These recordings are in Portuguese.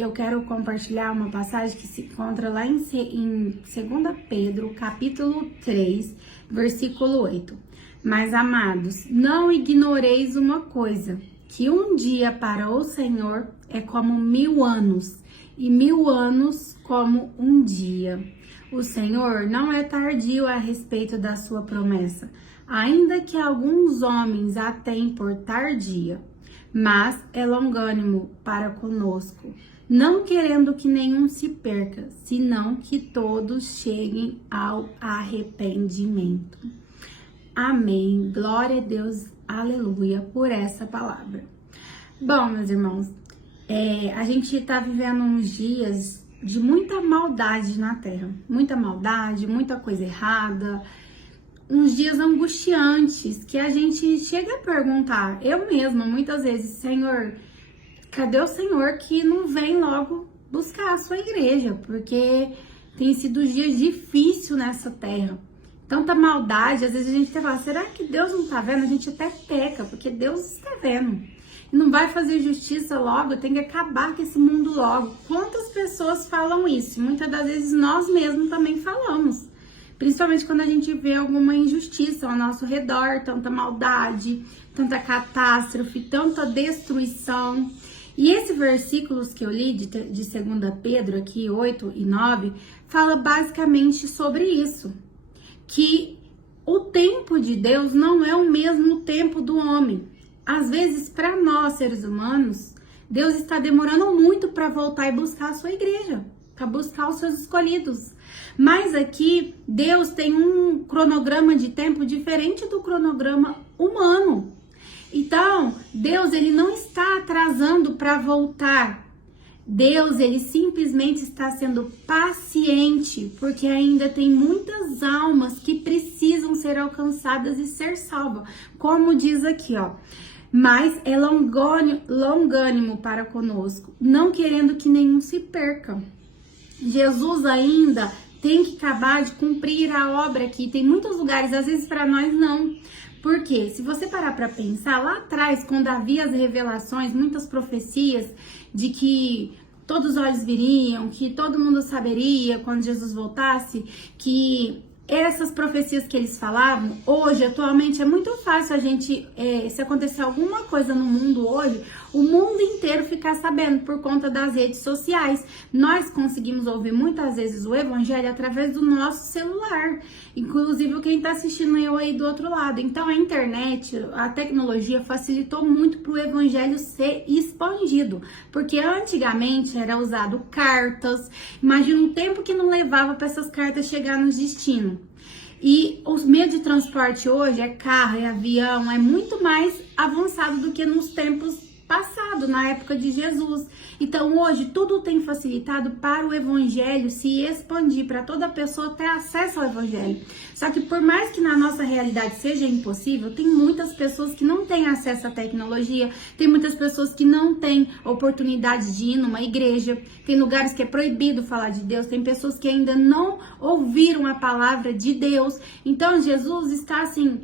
eu quero compartilhar uma passagem que se encontra lá em 2 Pedro, capítulo 3, versículo 8. Mas, amados, não ignoreis uma coisa, que um dia para o Senhor é como 1000 anos, e 1000 anos como um dia. O Senhor não é tardio a respeito da sua promessa, ainda que alguns homens a tenham por tardia, mas é longânimo para conosco, não querendo que nenhum se perca, senão que todos cheguem ao arrependimento. Amém. Glória a Deus, aleluia, por essa palavra. Bom, meus irmãos, a gente tá vivendo uns dias de muita maldade na Terra. Muita maldade, muita coisa errada. Uns dias angustiantes que a gente chega a perguntar, eu mesma, muitas vezes, Senhor, cadê o Senhor que não vem logo buscar a sua igreja? Porque tem sido dias difíceis nessa terra. Tanta maldade, às vezes a gente até fala, será que Deus não tá vendo? A gente até peca, porque Deus está vendo. E não vai fazer justiça logo, tem que acabar com esse mundo logo. Quantas pessoas falam isso? Muitas das vezes nós mesmos também falamos. Principalmente quando a gente vê alguma injustiça ao nosso redor, tanta maldade, tanta catástrofe, tanta destruição. E esses versículos que eu li de 2 Pedro, aqui 8 e 9, fala basicamente sobre isso. Que o tempo de Deus não é o mesmo tempo do homem. Às vezes, para nós, seres humanos, Deus está demorando muito para voltar e buscar a sua igreja, para buscar os seus escolhidos. Mas aqui, Deus tem um cronograma de tempo diferente do cronograma humano. Então, Deus, ele não está atrasando para voltar. Deus, ele simplesmente está sendo paciente, porque ainda tem muitas almas que precisam ser alcançadas e ser salvas. Como diz aqui, ó. Mas é longânimo para conosco, não querendo que nenhum se perca. Jesus ainda tem que acabar de cumprir a obra aqui. Tem muitos lugares, às vezes para nós não. Porque se você parar para pensar, lá atrás, quando havia as revelações, muitas profecias de que todos os olhos viriam, que todo mundo saberia quando Jesus voltasse, que essas profecias que eles falavam, hoje, atualmente, é muito fácil a gente, se acontecer alguma coisa no mundo hoje, o mundo inteiro ficar sabendo por conta das redes sociais. Nós conseguimos ouvir muitas vezes o evangelho através do nosso celular, inclusive quem está assistindo eu aí do outro lado. Então a internet, a tecnologia facilitou muito para o evangelho ser expandido, porque antigamente era usado cartas. Imagina um tempo que não levava para essas cartas chegar no destino. E os meios de transporte hoje é carro, é avião, é muito mais avançado do que nos tempos passado, na época de Jesus. Então hoje tudo tem facilitado para o evangelho se expandir, para toda pessoa ter acesso ao evangelho. Só que por mais que na nossa realidade seja impossível, tem muitas pessoas que não têm acesso à tecnologia, tem muitas pessoas que não têm oportunidade de ir numa igreja, tem lugares que é proibido falar de Deus, tem pessoas que ainda não ouviram a palavra de Deus. Então Jesus está assim,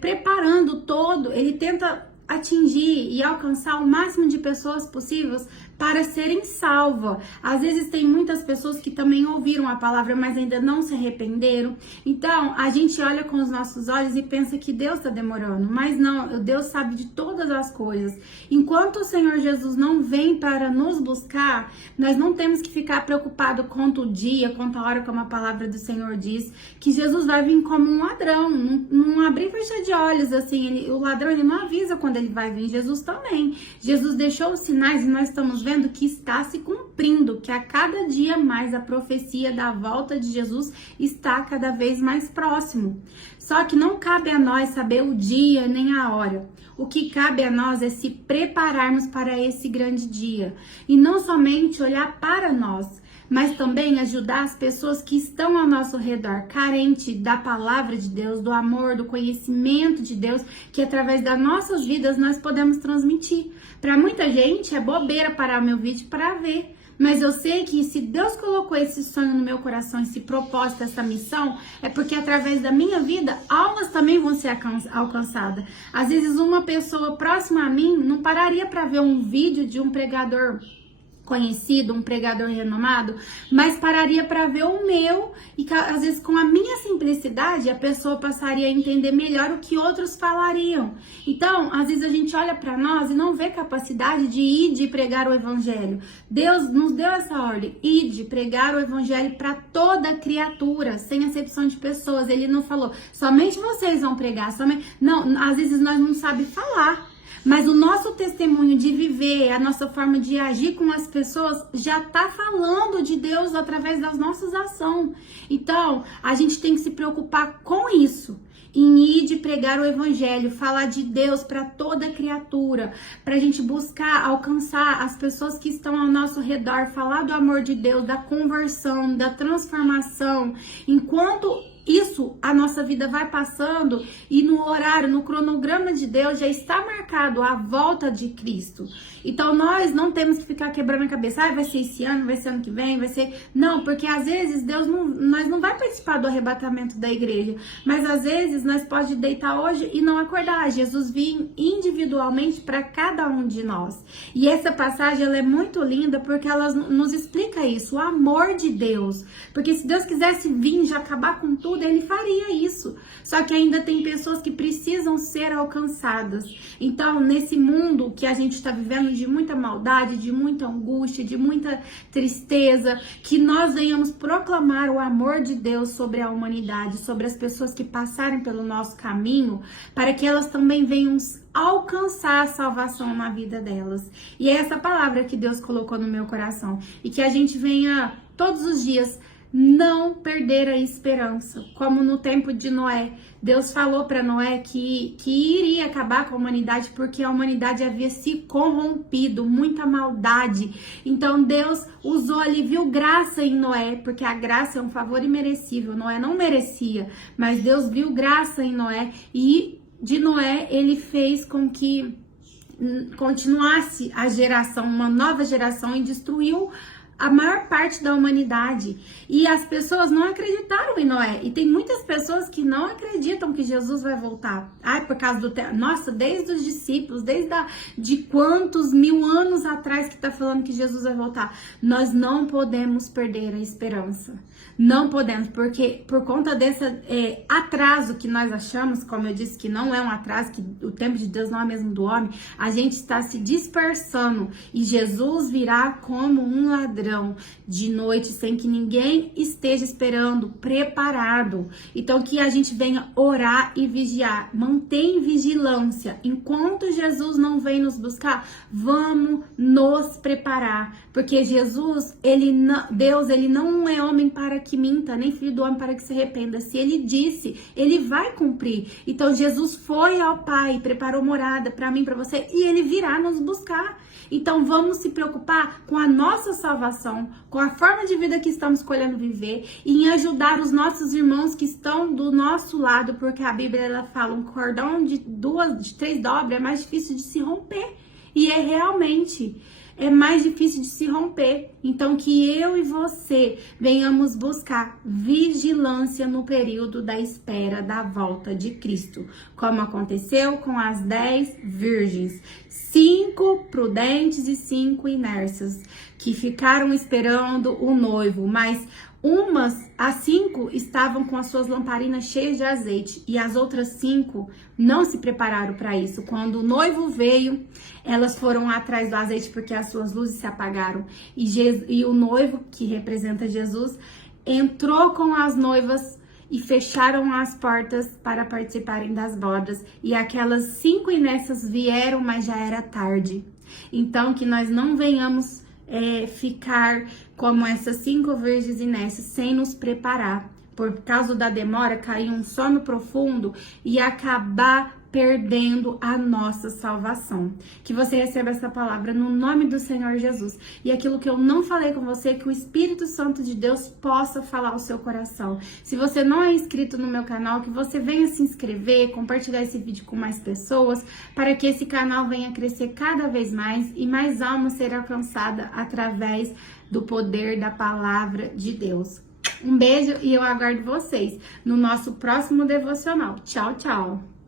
preparando todo, ele tenta atingir e alcançar o máximo de pessoas possíveis para serem salvas. Às vezes tem muitas pessoas que também ouviram a palavra, mas ainda não se arrependeram. Então, a gente olha com os nossos olhos e pensa que Deus está demorando, mas não, Deus sabe de todas as coisas. Enquanto o Senhor Jesus não vem para nos buscar, nós não temos que ficar preocupado quanto o dia, quanto a hora, como a palavra do Senhor diz, que Jesus vai vir como um ladrão, não abrir e fechar de olhos, assim, o ladrão ele não avisa quando ele vai vir. Jesus também. Jesus deixou os sinais e nós estamos vendo que está se cumprindo, que a cada dia mais a profecia da volta de Jesus está cada vez mais próximo. Só que não cabe a nós saber o dia nem a hora. O que cabe a nós é se prepararmos para esse grande dia. E não somente olhar para nós, mas também ajudar as pessoas que estão ao nosso redor, carente da palavra de Deus, do amor, do conhecimento de Deus, que através das nossas vidas nós podemos transmitir. Para muita gente é bobeira parar o meu vídeo para ver, mas eu sei que se Deus colocou esse sonho no meu coração, esse propósito, essa missão, é porque através da minha vida, almas também vão ser alcançadas. Às vezes uma pessoa próxima a mim não pararia para ver um vídeo de um pregador conhecido, um pregador renomado, mas pararia para ver o meu e às vezes com a minha simplicidade a pessoa passaria a entender melhor o que outros falariam. Então, às vezes a gente olha para nós e não vê capacidade de ir de pregar o evangelho. Deus nos deu essa ordem, ir de pregar o evangelho para toda criatura, sem acepção de pessoas. Ele não falou, somente vocês vão pregar, somente... Não, às vezes nós não sabemos falar. Mas o nosso testemunho de viver, a nossa forma de agir com as pessoas já tá falando de Deus através das nossas ações. Então, a gente tem que se preocupar com isso. Em ir de pregar o evangelho, falar de Deus para toda criatura, para a gente buscar alcançar as pessoas que estão ao nosso redor, falar do amor de Deus, da conversão, da transformação. Enquanto isso, a nossa vida vai passando e no horário, no cronograma de Deus já está marcado a volta de Cristo. Então nós não temos que ficar quebrando a cabeça, vai ser esse ano, vai ser ano que vem, vai ser... Não, porque às vezes nós não vai participar do arrebatamento da igreja, mas às vezes nós pode deitar hoje e não acordar. Jesus vinha individualmente para cada um de nós. E essa passagem ela é muito linda porque ela nos explica isso, o amor de Deus. Porque se Deus quisesse vir já acabar com tudo, ele faria isso. Só que ainda tem pessoas que precisam ser alcançadas. Então, nesse mundo que a gente está vivendo de muita maldade, de muita angústia, de muita tristeza, que nós venhamos proclamar o amor de Deus sobre a humanidade, sobre as pessoas que passarem pelo nosso caminho, para que elas também venham alcançar a salvação na vida delas. E é essa palavra que Deus colocou no meu coração. E que a gente venha todos os dias não perder a esperança, como no tempo de Noé. Deus falou para Noé que iria acabar com a humanidade porque a humanidade havia se corrompido, muita maldade. Então Deus usou ali, viu graça em Noé, porque a graça é um favor imerecível. Noé não merecia, mas Deus viu graça em Noé e de Noé ele fez com que continuasse a geração, uma nova geração, e destruiu a maior parte da humanidade. E as pessoas não acreditaram em Noé. E tem muitas pessoas que não acreditam que Jesus vai voltar. Ai, por causa do... Nossa, desde os discípulos, de quantos mil anos atrás que tá falando que Jesus vai voltar. Nós não podemos perder a esperança. Não podemos, porque por conta desse atraso que nós achamos, como eu disse, que não é um atraso, que o tempo de Deus não é mesmo do homem, a gente está se dispersando. E Jesus virá como um ladrão de noite, sem que ninguém esteja esperando, preparado. Então que a gente venha orar e vigiar, mantém vigilância. Enquanto Jesus não vem nos buscar, vamos nos preparar, porque Jesus, Deus, ele não é homem para que minta, nem filho do homem para que se arrependa. Se ele disse, ele vai cumprir. Então Jesus foi ao Pai, preparou morada para mim, para você, e ele virá nos buscar. Então vamos se preocupar com a nossa salvação, com a forma de vida que estamos escolhendo viver, e em ajudar os nossos irmãos que estão do nosso lado, porque a Bíblia ela fala um cordão de 3 dobras é mais difícil de se romper. E realmente é mais difícil de se romper. Então que eu e você venhamos buscar vigilância no período da espera da volta de Cristo, como aconteceu com as 10 virgens, 5 prudentes e 5 inércias, que ficaram esperando o noivo, mas as 5 estavam com as suas lamparinas cheias de azeite e as outras 5 não se prepararam para isso. Quando o noivo veio, elas foram atrás do azeite porque as suas luzes se apagaram. E o noivo, que representa Jesus, entrou com as noivas e fecharam as portas para participarem das bodas. E aquelas 5 inércias vieram, mas já era tarde. Então que nós não venhamos ficar como essas 5 virgens inércias sem nos preparar. Por causa da demora, cair um sono profundo e acabar perdendo a nossa salvação. Que você receba essa palavra no nome do Senhor Jesus. E aquilo que eu não falei com você, que o Espírito Santo de Deus possa falar ao seu coração. Se você não é inscrito no meu canal, que você venha se inscrever, compartilhar esse vídeo com mais pessoas, para que esse canal venha crescer cada vez mais e mais almas serem alcançadas através do poder da palavra de Deus. Um beijo e eu aguardo vocês no nosso próximo devocional. Tchau, tchau!